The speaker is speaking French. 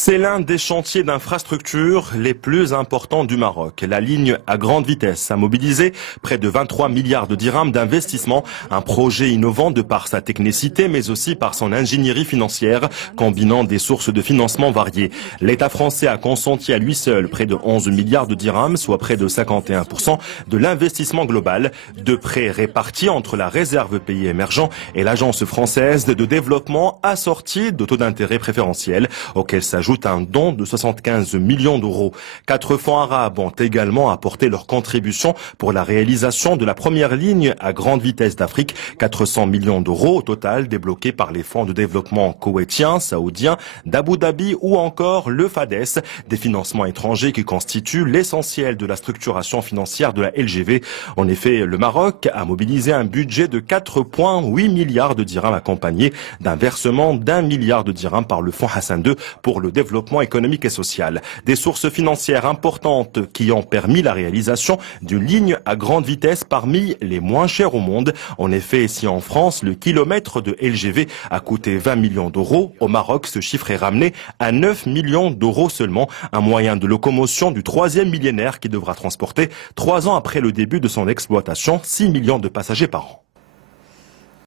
C'est l'un des chantiers d'infrastructure les plus importants du Maroc. La ligne à grande vitesse a mobilisé près de 23 milliards de dirhams d'investissement. Un projet innovant de par sa technicité, mais aussi par son ingénierie financière, combinant des sources de financement variées. L'État français a consenti à lui seul près de 11 milliards de dirhams, soit près de 51% de l'investissement global. De prêts répartis entre la réserve pays émergents et l'Agence française de développement assortie de taux d'intérêt préférentiels, auxquels s'ajoute un don de 75 millions d'euros. 4 fonds arabes ont également apporté leur contribution pour la réalisation de la première ligne à grande vitesse d'Afrique. 400 millions d'euros au total débloqués par les fonds de développement koweïtiens, saoudiens, d'Abu Dhabi ou encore le FADES, des financements étrangers qui constituent l'essentiel de la structuration financière de la LGV. En effet, le Maroc a mobilisé un budget de 4,8 milliards de dirhams accompagné d'un versement d'1 milliard de dirhams par le fonds Hassan II pour le développement économique et social. Des sources financières importantes qui ont permis la réalisation d'une ligne à grande vitesse parmi les moins chères au monde. En effet, si en France, le kilomètre de LGV a coûté 20 millions d'euros, au Maroc, ce chiffre est ramené à 9 millions d'euros seulement. Un moyen de locomotion du 3e millénaire qui devra transporter 3 ans après le début de son exploitation 6 millions de passagers par an.